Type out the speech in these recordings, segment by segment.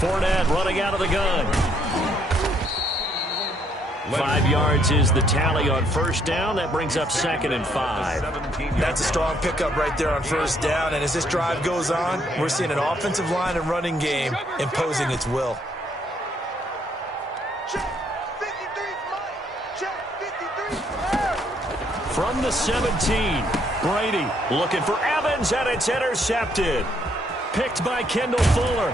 Fournette running out of the gun. 5 yards is the tally on first down. That brings up 2nd and 5. That's a strong pickup right there on first down. And as this drive goes on, we're seeing an offensive line and running game imposing its will. From the 17, Brady looking for Evans, and it's intercepted. Picked by Kendall Fuller.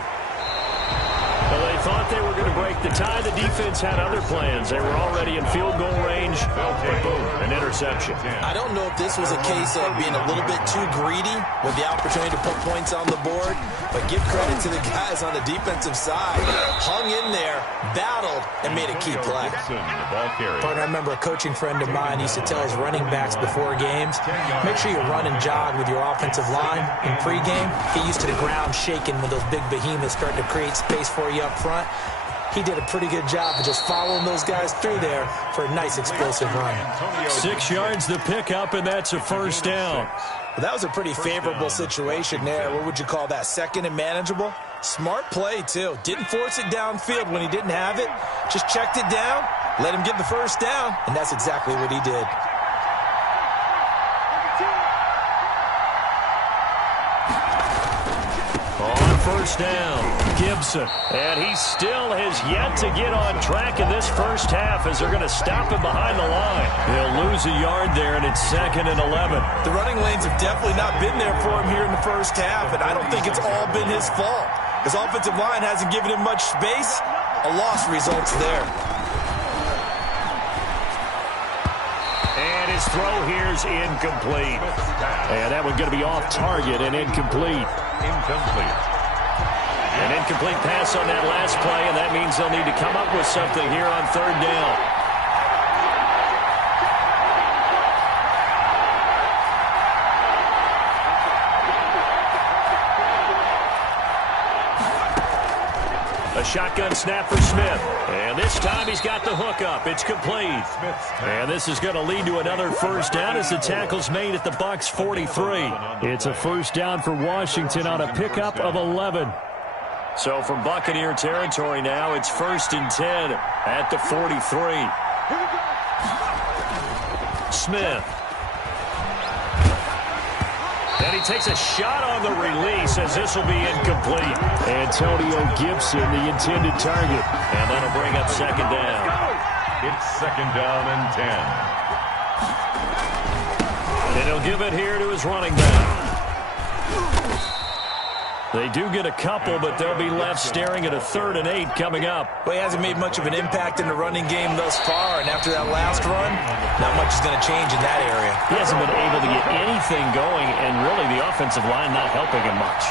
Well, they thought they were going to break the tie. The defense had other plans. They were already in field goal range. But boom, an interception. I don't know if this was a case of being a little bit too greedy with the opportunity to put points on the board, but give credit to the guys on the defensive side. Hung in there, battled, and made a key play. Partner, I remember a coaching friend of mine used to tell his running backs before games, make sure you run and jog with your offensive line in pregame. Get used to the ground shaking when those big behemoths start to create space for you up front. He did a pretty good job of just following those guys through there for a nice explosive run. 6 yards the pickup, and that's a first down. Well, that was a pretty favorable situation there. What would you call that? 2nd and manageable? Smart play, too. Didn't force it downfield when he didn't have it. Just checked it down, let him get the first down, and that's exactly what he did. On first down, Gibson. And he still has yet to get on track in this first half as they're going to stop him behind the line. He'll lose a yard there, and it's 2nd and 11. The running lanes have definitely not been there for him here in the first half, and I don't think it's all been his fault. His offensive line hasn't given him much space. A loss results there. And his throw here's incomplete. And that one's going to be off target and incomplete. An incomplete pass on that last play, and that means they'll need to come up with something here on 3rd down. A shotgun snap for Smith. And this time he's got the hook up. It's complete. And this is going to lead to another first down as the tackle's made at the Bucs 43. It's a first down for Washington on a pickup of 11. So from Buccaneer territory now, it's 1st and 10 at the 43. Smith. And he takes a shot on the release as this will be incomplete. Antonio Gibson, the intended target. And that'll bring up 2nd down. It's 2nd down and 10. And he'll give it here to his running back. They do get a couple, but they'll be left staring at a 3rd and 8 coming up. Well, he hasn't made much of an impact in the running game thus far, and after that last run, not much is going to change in that area. He hasn't been able to get anything going, and really the offensive line not helping him much.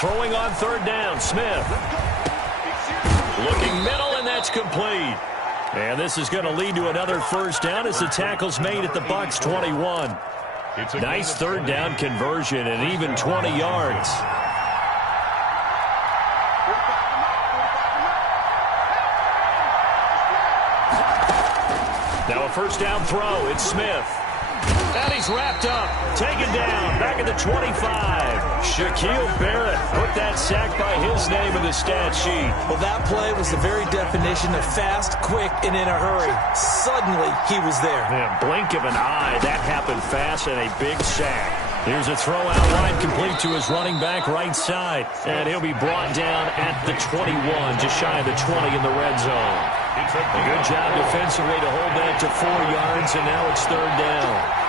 Throwing on 3rd down, Smith. Looking middle, and that's complete. And this is going to lead to another first down as the tackle's made at the Bucs 21. Nice 3rd down conversion and even 20 yards. Now a first down throw. It's Smith. And he's wrapped up. Taken down. Back at the 25. Shaquille Barrett put that sack by his name in the stat sheet. Well, that play was the very definition of fast, quick, and in a hurry. Suddenly, he was there. Yeah, blink of an eye. That happened fast and a big sack. Here's a throw out wide, complete to his running back right side. And he'll be brought down at the 21, just shy of the 20 in the red zone. A good job defensively to hold that to 4 yards, and now it's 3rd down.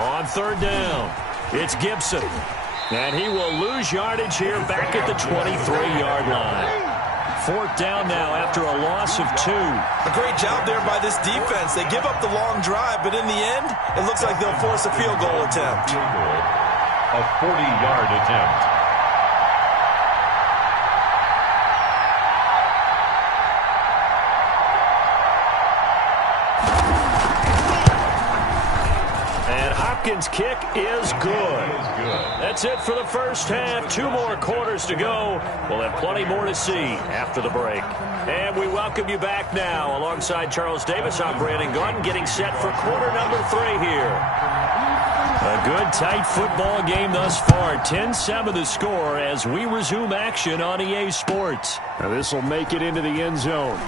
On 3rd down, it's Gibson. And he will lose yardage here back at the 23-yard line. 4th down now after a loss of 2. A great job there by this defense. They give up the long drive, but in the end, it looks like they'll force a field goal attempt. A 40-yard attempt. Hopkins' kick is good. That's it for the first half. 2 more quarters to go. We'll have plenty more to see after the break. And we welcome you back now. Alongside Charles Davis, I'm Brandon Gordon, getting set for quarter number 3 here. A good, tight football game thus far. 10-7 the score as we resume action on EA Sports. Now this will make it into the end zone.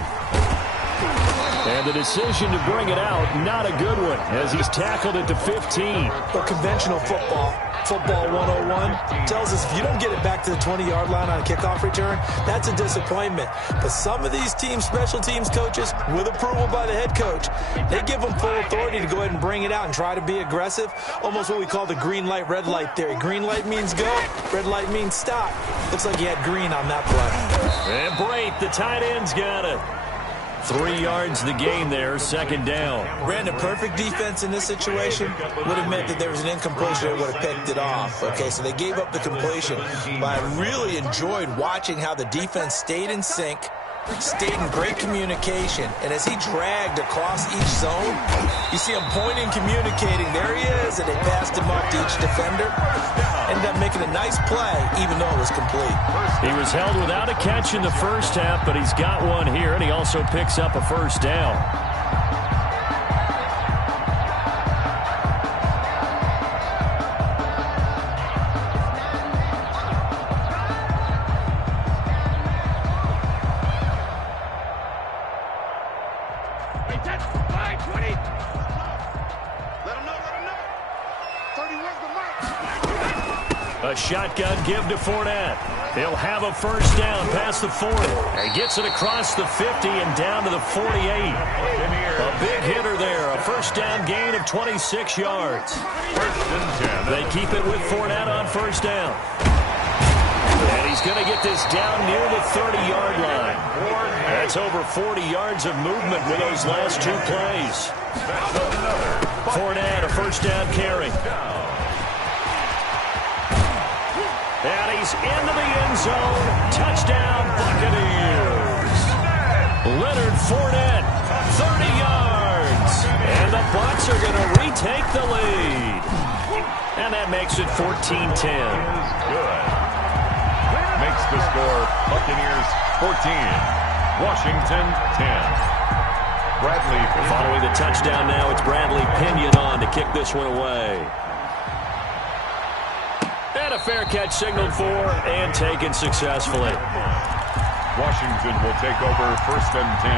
And the decision to bring it out, not a good one, as he's tackled at the 15. But conventional football 101, tells us if you don't get it back to the 20-yard line on a kickoff return, that's a disappointment. But some of these special teams coaches, with approval by the head coach, they give them full authority to go ahead and bring it out and try to be aggressive, almost what we call the green light, red light theory. Green light means go, red light means stop. Looks like he had green on that play. And Brate, the tight end's got it. 3 yards the game there, second down. Brandon, perfect defense in this situation would have meant that there was an incompletion that would have picked it off. Okay, so they gave up the completion. But I really enjoyed watching how the defense stayed in sync, stayed in great communication. And as he dragged across each zone, you see him pointing, communicating. There he is, and they passed him off to each defender. Ended up making a nice play, even though it was complete. He was held without a catch in the first half, but he's got one here, and he also picks up a first down. A shotgun give to Fournette. He'll have a first down past the 40. He gets it across the 50 and down to the 48. A big hitter there. A first down gain of 26 yards. They keep it with Fournette on first down. And he's going to get this down near the 30-yard line. That's over 40 yards of movement with those last 2 plays. Fournette, a first down carry. And he's into the end zone. Touchdown, Buccaneers. Leonard Fournette, 30 yards. And the Bucs are going to retake the lead. And that makes it 14-10. Good. Makes the score Buccaneers 14, Washington 10. Bradley. Following the touchdown now, it's Bradley Pinion on to kick this one away. And a fair catch signaled for and taken successfully. Washington will take over 1st and 10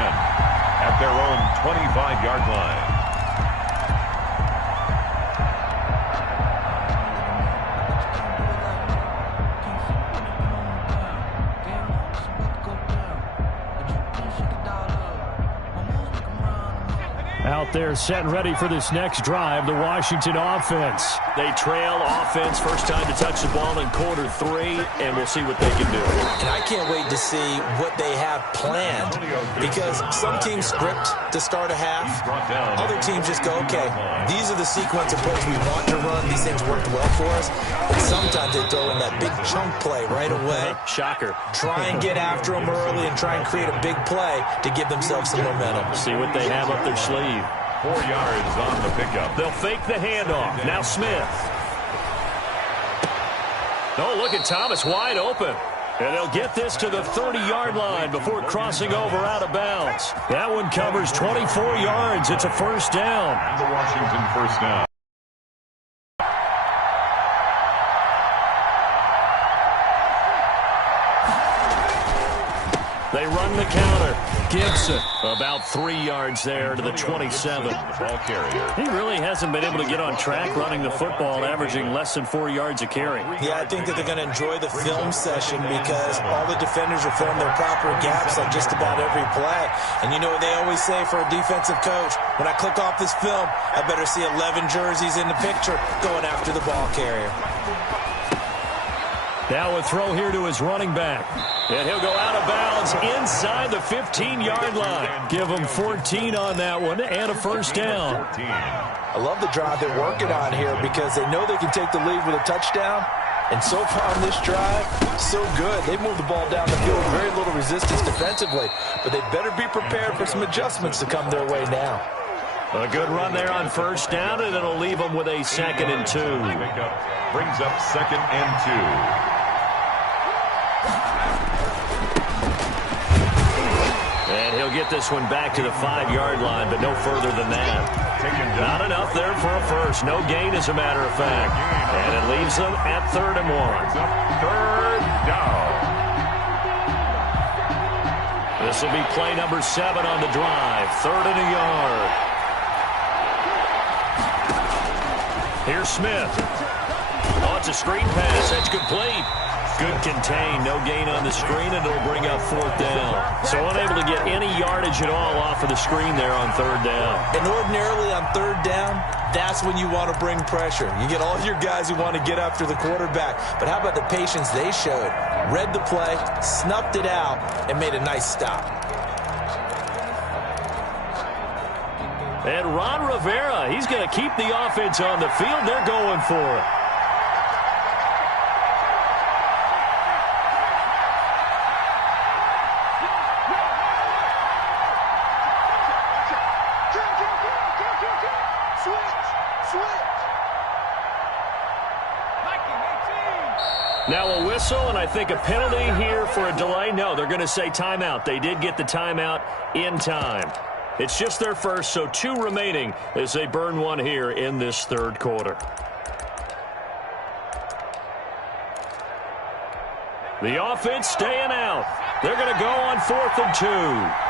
at their own 25-yard line. Out there set and ready for this next drive, the Washington offense. They trail offense, first time to touch the ball in quarter 3, and we'll see what they can do. And I can't wait to see what they have planned, because some teams script to start a half. Other teams just go, okay, these are the sequence of plays we want to run. These things worked well for us. But sometimes they throw in that big chunk play right away. Shocker. Try and get after them early and try and create a big play to give themselves some momentum. See what they have up their sleeve. 4 yards on the pickup. They'll fake the handoff. Now Smith. Oh, look at Thomas wide open. And they'll get this to the 30-yard line before crossing over out of bounds. That one covers 24 yards. It's a first down. And the Washington first down. They run the counter. Gibson about 3 yards there to the 27. Ball carrier. He really hasn't been able to get on track running the football, averaging less than 4 yards a carry. Yeah, I think that they're going to enjoy the film session because all the defenders will film their proper gaps on just about every play. And you know what they always say for a defensive coach? When I click off this film, I better see 11 jerseys in the picture going after the ball carrier. Now a throw here to his running back. And he'll go out of bounds inside the 15-yard line. Give him 14 on that one and a first down. I love the drive they're working on here because they know they can take the lead with a touchdown. And so far on this drive, so good. They moved the ball down the field with very little resistance defensively. But they better be prepared for some adjustments to come their way now. A good run there on first down, and it'll leave them with a 2nd and 2. Brings up 2nd and 2. And he'll get this one back to the 5-yard line, but no further than that. Not enough there for a first. No gain, as a matter of fact. And it leaves them at 3rd and 1. 3rd down. This will be play number 7 on the drive. 3rd and a yard. Here's Smith. Oh, it's a screen pass. That's complete. Good contain. No gain on the screen, and it'll bring up 4th down. So unable to get any yardage at all off of the screen there on 3rd down. And ordinarily on 3rd down, that's when you want to bring pressure. You get all your guys who want to get after the quarterback. But how about the patience they showed? Read the play, snuffed it out, and made a nice stop. And Ron Rivera, he's going to keep the offense on the field. They're going for it. Now a whistle, and I think a penalty here for a delay. No, they're going to say timeout. They did get the timeout in time. It's just their first, so 2 remaining as they burn one here in this 3rd quarter. The offense staying out. They're going to go on 4th and 2.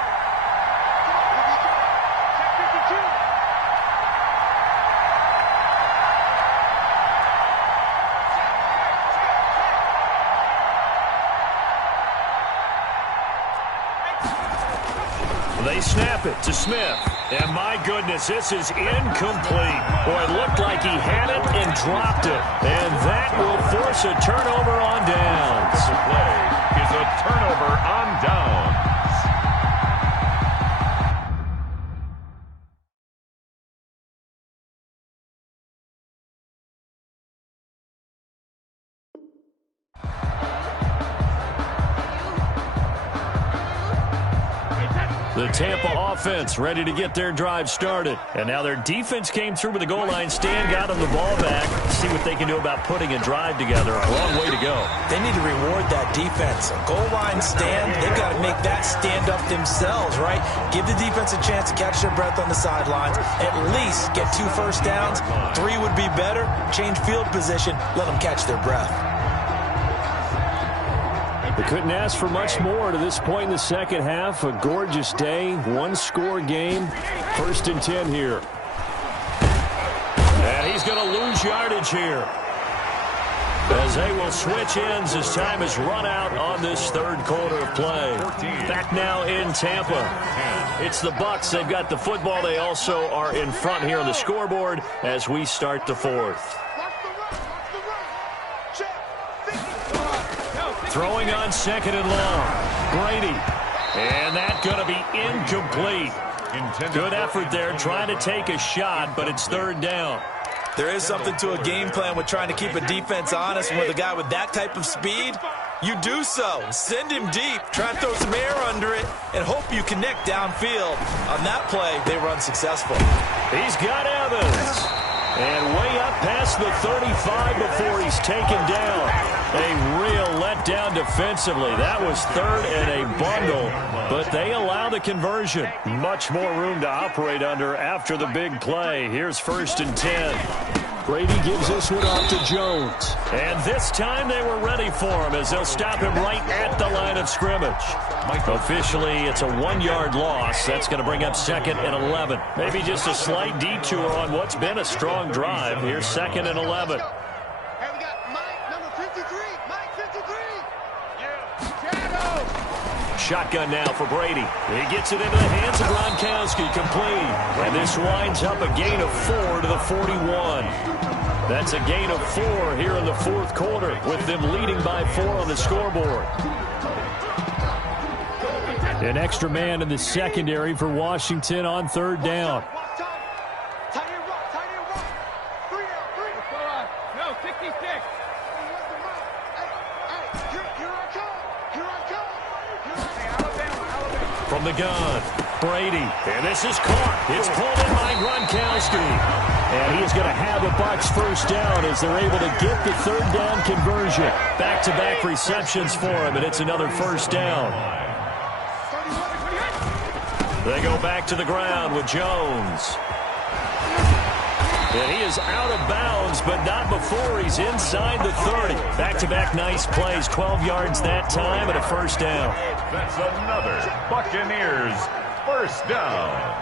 They snap it to Smith. And my goodness, this is incomplete. Boy, it looked like he had it and dropped it. And that will force a turnover on downs. The play is a turnover on downs. The Tampa offense ready to get their drive started. And now their defense came through with a goal line stand, got them the ball back. See what they can do about putting a drive together. A long way to go. They need to reward that defense. A goal line stand, they've got to make that stand up themselves, right? Give the defense a chance to catch their breath on the sidelines. At least get 2 first downs. 3 would be better. Change field position. Let them catch their breath. They couldn't ask for much more to this point in the second half. A gorgeous day, 1-score game. 1st and 10 here. And he's going to lose yardage here, as they will switch ends as time is run out on this 3rd quarter of play. Back now in Tampa. It's the Bucs. They've got the football. They also are in front here on the scoreboard as we start the 4th. Throwing on 2nd and long. Brady. And that's going to be incomplete. Good effort there trying to take a shot, but it's 3rd down. There is something to a game plan with trying to keep a defense honest. With a guy with that type of speed, you do so. Send him deep. Try and throw some air under it and hope you connect downfield. On that play, they were unsuccessful. He's got Evans. And way up past the 35 before he's taken down. A real letdown defensively. That was 3rd and a bundle, but they allow the conversion. Much more room to operate under after the big play. Here's 1st and 10. Brady gives this one off to Jones. And this time they were ready for him as they'll stop him right at the line of scrimmage. Officially, it's a 1-yard loss. That's going to bring up 2nd and 11. Maybe just a slight detour on what's been a strong drive. Here's 2nd and 11. Shotgun now for Brady. He gets it into the hands of Gronkowski, complete. And this winds up a gain of 4 to the 41. That's a gain of 4 here in the 4th quarter, with them leading by 4 on the scoreboard. An extra man in the secondary for Washington on 3rd down. From the gun, Brady, and this is caught. It's pulled in by Gronkowski. And he is going to have a Bucs first down as they're able to get the third down conversion. Back-to-back receptions for him, and it's another first down. They go back to the ground with Jones. And he is out of bounds, but not before he's inside the 30. Back-to-back nice plays, 12 yards that time, and a first down. That's another Buccaneers first down.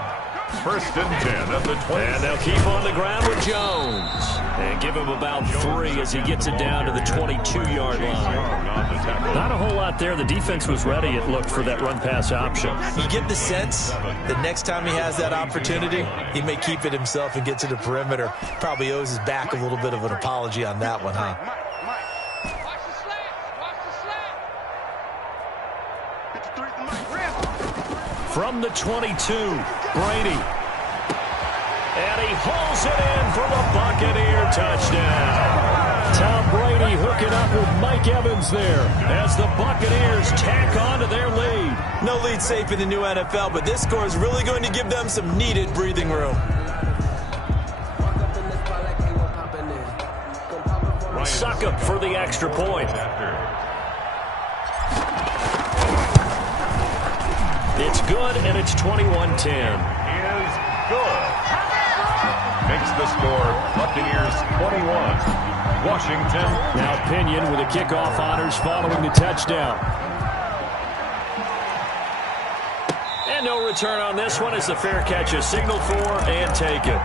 First and 10 at the 20. And they'll keep on the ground with Jones. And give him about 3 as he gets it down to the 22-yard line. Not a whole lot there. The defense was ready, it looked, for that run-pass option. You get the sense that next time he has that opportunity, he may keep it himself and get to the perimeter. Probably owes his back a little bit of an apology on that one, huh? From the 22, Brady. And he hauls it in for the Buccaneer touchdown. Tom Brady hooking up with Mike Evans there as the Buccaneers tack on to their lead. No lead safe in the new NFL, but this score is really going to give them some needed breathing room. Succop for the extra point. It's good, and it's 21-10. Is good. Makes the score Buccaneers 21. Washington. Now Pinion with a kickoff honors following the touchdown. And no return on this one as the fair catch is signaled for and taken.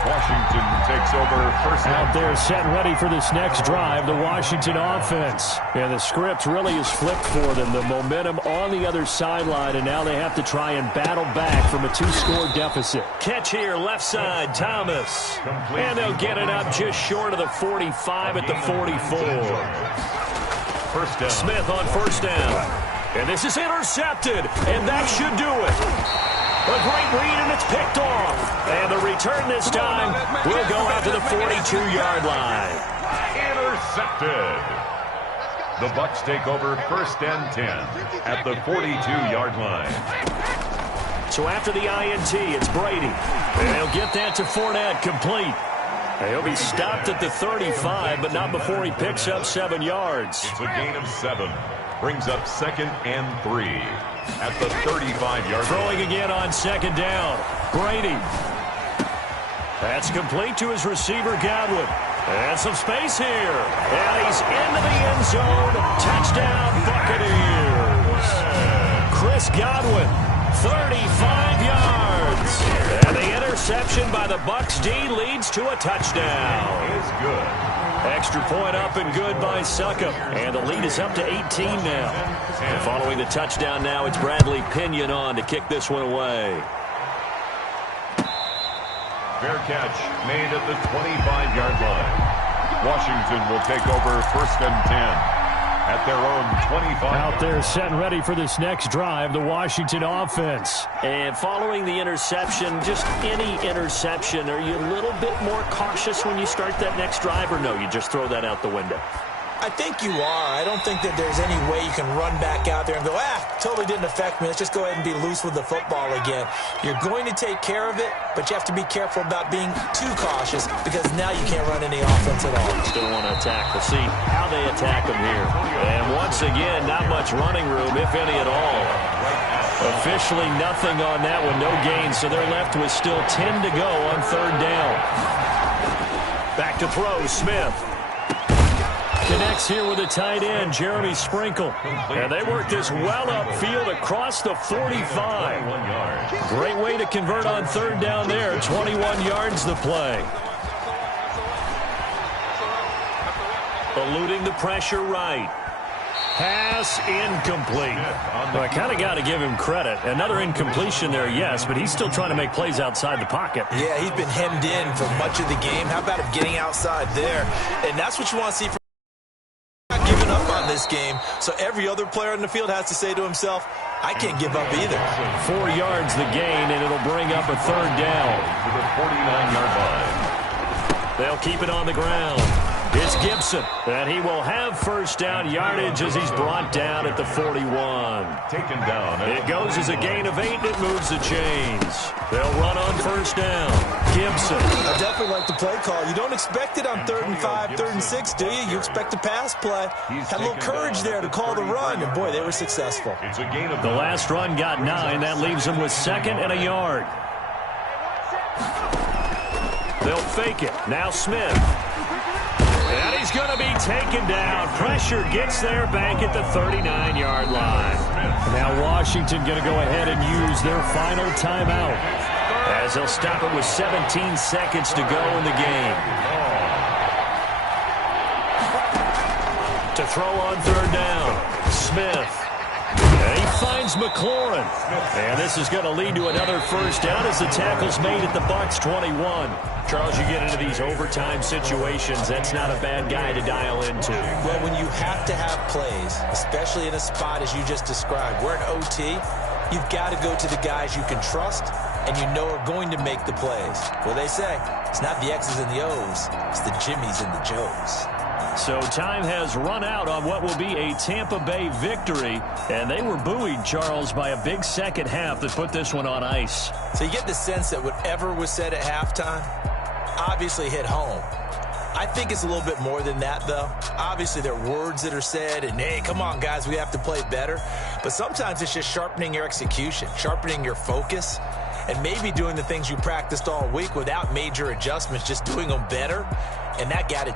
Washington takes over first Out there set and ready for this next drive, the Washington offense. And the script really is flipped for them. The momentum on the other sideline, and now they have to try and battle back from a 2-score deficit. Catch here, left side, Thomas. And they'll get it up just short of the 45 at the 44. First down. Smith on first down. And this is intercepted, and that should do it. A great read, and it's picked off. And the return this time will go out to the 42-yard line. Intercepted. The Bucs take over first and 10 at the 42-yard line. So after the INT, it's Brady. And he'll get that to Fournette, complete. And he'll be stopped at the 35, but not before he picks up 7 yards. It's a gain of 7. Brings up second and 3 at the 35-yard line. Throwing again on second down. Brady. That's complete to his receiver, Godwin. And some space here. And he's into the end zone. Touchdown, Buccaneers. Chris Godwin, 35 yards. And the interception by the Bucs D leads to a touchdown. Is good. Extra point up and good by Succop. And the lead is up to 18 now. And following the touchdown now, it's Bradley Pinion on to kick this one away. Fair catch made at the 25-yard line. Washington will take over first and 10 at their own 25. Out there set and ready for this next drive, the Washington offense. And following the interception, just any interception, are you a little bit more cautious when you start that next drive, or no, you just throw that out the window? I think you are. I don't think that there's any way you can run back out there and go, totally didn't affect me. Let's just go ahead and be loose with the football again. You're going to take care of it, but you have to be careful about being too cautious because now you can't run any offense at all. Still want to attack. We'll see how they attack them here. And once again, not much running room, if any at all. Officially nothing on that one, no gain, so they're left with still 10 to go on third down. Back to throw, Smith. Connects here with a tight end, Jeremy Sprinkle. And they work this well upfield across the 45. Great way to convert on third down there. 21 yards the play. Eluding the pressure right. Pass incomplete. Well, I kind of got to give him credit. Another incompletion there, yes, but he's still trying to make plays outside the pocket. Yeah, he's been hemmed in for much of the game. How about him getting outside there? And that's what you want to see from giving up on this game, so every other player in the field has to say to himself, I can't give up either. 4 yards the gain, and it'll bring up a third down. To the 49-yard line. They'll keep it on the ground. It's It's Gibson, and he will have first down yardage as he's brought down at the 41. Taken down. It goes as a gain of 8, and it moves the chains. They'll run on first down. Gibson. I definitely like the play call. You don't expect it on 3rd and 5, 3rd and 6, do you? You expect a pass play. Had a little courage there to call the run, and boy, they were successful. It's a gain of the last run got 9. That leaves them with 2nd and a yard. They'll fake it. Now Smith. And he's going to be taken down. Pressure gets there back at the 39-yard line. Now Washington going to go ahead and use their final timeout, as they'll stop it with 17 seconds to go in the game. To throw on 3rd down, Smith. And he finds McLaurin. And this is going to lead to another first down as the tackle's made at the Bucs 21. Charles, you get into these overtime situations, that's not a bad guy to dial into. Well, when you have to have plays, especially in a spot as you just described, we're in OT, you've got to go to the guys you can trust and you know are going to make the plays. Well, they say it's not the X's and the O's, it's the Jimmies and the Joes. So time has run out on what will be a Tampa Bay victory. And they were buoyed, Charles, by a big second half that put this one on ice. So you get the sense that whatever was said at halftime obviously hit home. I think it's a little bit more than that, though. Obviously, there are words that are said, and, hey, come on, guys, we have to play better. But sometimes it's just sharpening your execution, sharpening your focus, and maybe doing the things you practiced all week without major adjustments, just doing them better. And that got it